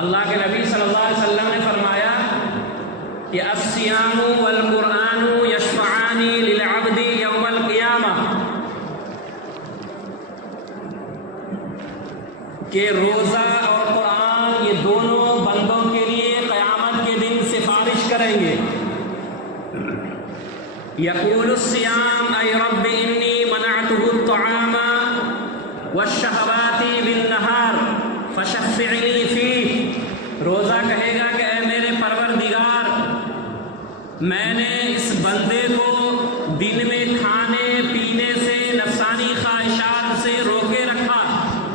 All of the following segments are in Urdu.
اللہ کے نبی صلی اللہ علیہ وسلم نے فرمایا کہ الصیام والقرآن یشفعان للعبد یوم القیامہ، کہ روزہ اور قرآن یہ دونوں بندوں کے لیے قیامت کے دن سفارش کریں گے۔ یقول الصیام اے رب انی منعته الطعام والشہوات بالنہار فشفعنی فیہ، روزہ کہے گا کہ اے میرے پروردگار، میں نے اس بندے کو دن میں کھانے پینے سے، نفسانی خواہشات سے روکے رکھا،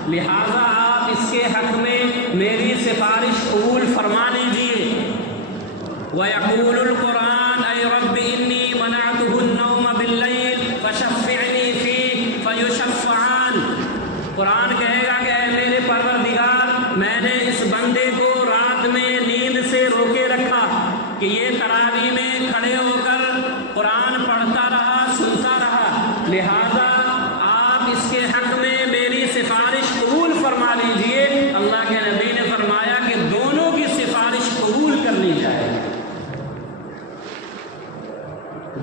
لہذا آپ اس کے حق میں میری سفارش قبول فرما لیجیے۔ وَيَقُولُ الْقُرْآنُ اَيْ رَبِّ إِنِّي مَنَعْتُهُ النَّوْمَ بِاللَّيْلِ فَشَفِّعْنِي فِيهِ فَيُشَفَّعَانِ، قرآن کہے گا کہ اے میرے پروردگار، میں نے اس بندے کو رات میں نیند سے روکے رکھا کہ یہ تراویح میں کھڑے ہو کر قرآن پڑھتا رہا، سنتا رہا، لہذا آپ اس کے حق میں میری سفارش قبول فرما لیجئے۔ اللہ کے نبی نے فرمایا کہ دونوں کی سفارش قبول کر لی جائے۔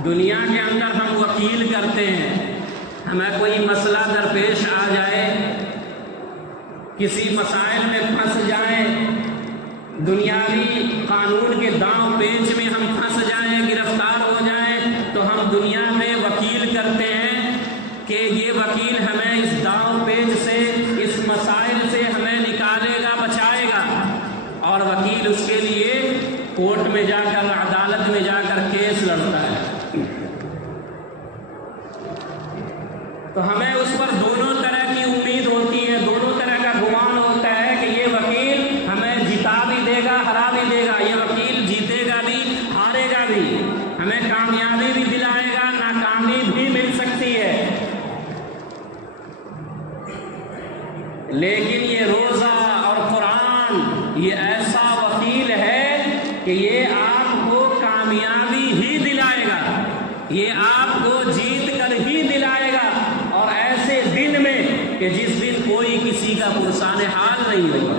دنیا کے اندر ہم وکیل کرتے ہیں، ہمیں کوئی مسئلہ درپیش آ جائے، کسی مسائل میں پھنس جائیں، دنیاوی قانون کے داؤں پیچ میں ہم پھنس جائیں، گرفتار ہو جائیں، تو ہم دنیا میں وکیل کرتے ہیں کہ یہ وکیل ہمیں اس داؤں پیچ سے، اس مسائل سے ہمیں نکالے گا، بچائے گا، اور وکیل اس کے لیے کورٹ میں جا کر، عدالت میں جا کر کیس لڑتا ہے۔ تو ہمیں اس پر دونوں طرح کی امید ہوتی ہے، دونوں طرح کا گمان ہوتا ہے کہ یہ وکیل ہمیں جتا بھی دے گا، ہرا بھی دے گا، یہ وکیل جیتے گا بھی، ہارے گا بھی، ہمیں کامیابی بھی دلائے گا، ناکامی بھی مل سکتی ہے۔ لیکن یہ روزہ اور قرآن یہ ایسا وکیل ہے کہ یہ آپ کو کامیابی ہی دلائے گا، یہ آپ کو جیت کر ہی دلائے گا، اور ایسے دن میں کہ جس دن کوئی کسی کا پرسان حال نہیں ہوگا،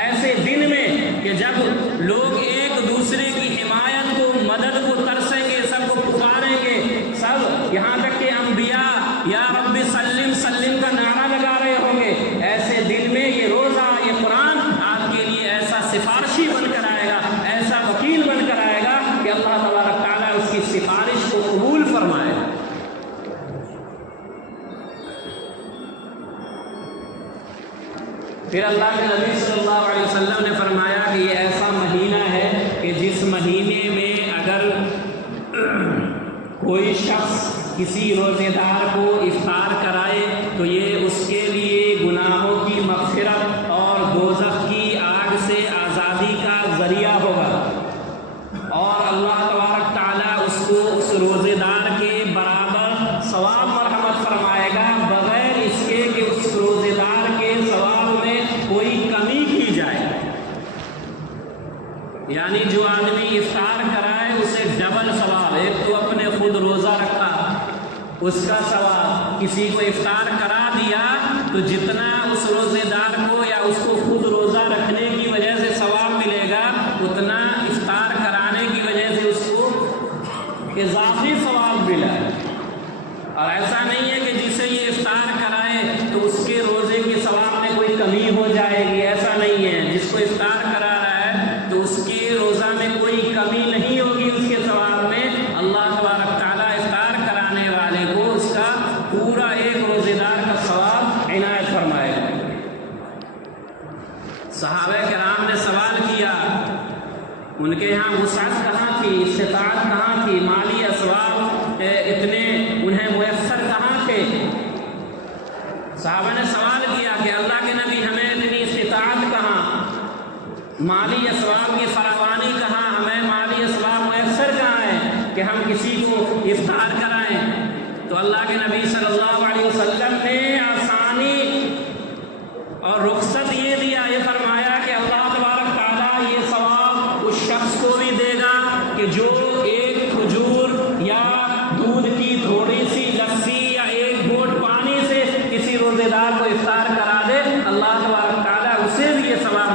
ایسے دن میں کہ جب لوگ ایک دوسرے کی حمایت کو، مدد کو ترسیں گے، سب کو پکاریں گے، سب یہاں تک کہ انبیاء یا رب سلم سلم کا نعرہ لگا رہے ہوں گے، ایسے دن میں یہ روزہ، یہ قرآن آپ کے لیے ایسا سفارشی بن کر آئے گا، ایسا وکیل بن کر آئے گا کہ اللہ تبارک تعالیٰ اس کی سفارش کو قبول فرمائے گا۔ پھر اللہ کے نبی صلی اللہ علیہ وسلم نے فرمایا کہ یہ ایسا مہینہ ہے کہ جس مہینے میں اگر کوئی شخص کسی روزے دار کو افطار کرائے تو یہ اس کے لیے گناہوں کی مغفرت اور دوزخ کی آگ سے آزادی کا ذریعہ ہوگا، اور اللہ تبارک تعالیٰ اس کو اس روزے دار کے برابر ثواب مرحمت فرمائے گا، بغیر اس کے کہ اس روزے دار کے ثواب میں کوئی کمی کی جائے۔ یعنی جو آدمی افطار کرائے اسے ڈبل ثواب، ایک تو اپنے خود روزہ رکھا اس کا ثواب، کسی کو افطار کرا دیا تو جتنا اس روزے دار کو یا اس کو خود روزہ رکھنے کی وجہ سے ثواب ملے گا، اتنا افطار کرانے کی وجہ سے اس کو اضافی ثواب ملا ہے۔ اور ایسا نہیں ہے کہ جسے یہ افطار کرائے تو اس کے روزے کے ثواب میں کوئی کمی ہو جائے گی، ایسا نہیں ہے، جس کو افطار کرا رہا ہے تو اس کے روزہ میں کوئی کمی نہیں ہوگی، اس کے ثواب میں اللہ تبارک تعالیٰ افطار کرانے والے کو اس کا پورا ایک روزے دار کا ثواب عنایت فرمائے گا۔ صحابہ کرام نے سوال کیا، ان کے یہاں وسعت کہاں تھی، استطاعت کہاں تھی، مالی اسباب اتنے انہیں میسر کہاں تھے؟ صحابہ نے سوال کیا کہ اللہ کے نبی ہمیں اتنی استطاعت کہاں، مالی اسباب کی فراوانی کہاں، ہمیں مالی اسباب میسر کہاں ہے کہ ہم کسی کو افطار کرائیں؟ تو اللہ کے نبی صلی اللہ علیہ وسلم نے آسانی اور رخصت یہ دیا، یہ فرمایا کہ اللہ تبارک تعالیٰ یہ ثواب اس شخص کو بھی دے گا کہ جو ایک کھجور یا دودھ کی تھوڑی سی لسی یا ایک گھونٹ پانی سے کسی روزے دار کو افطار کرا دے، اللہ تبارک تعالیٰ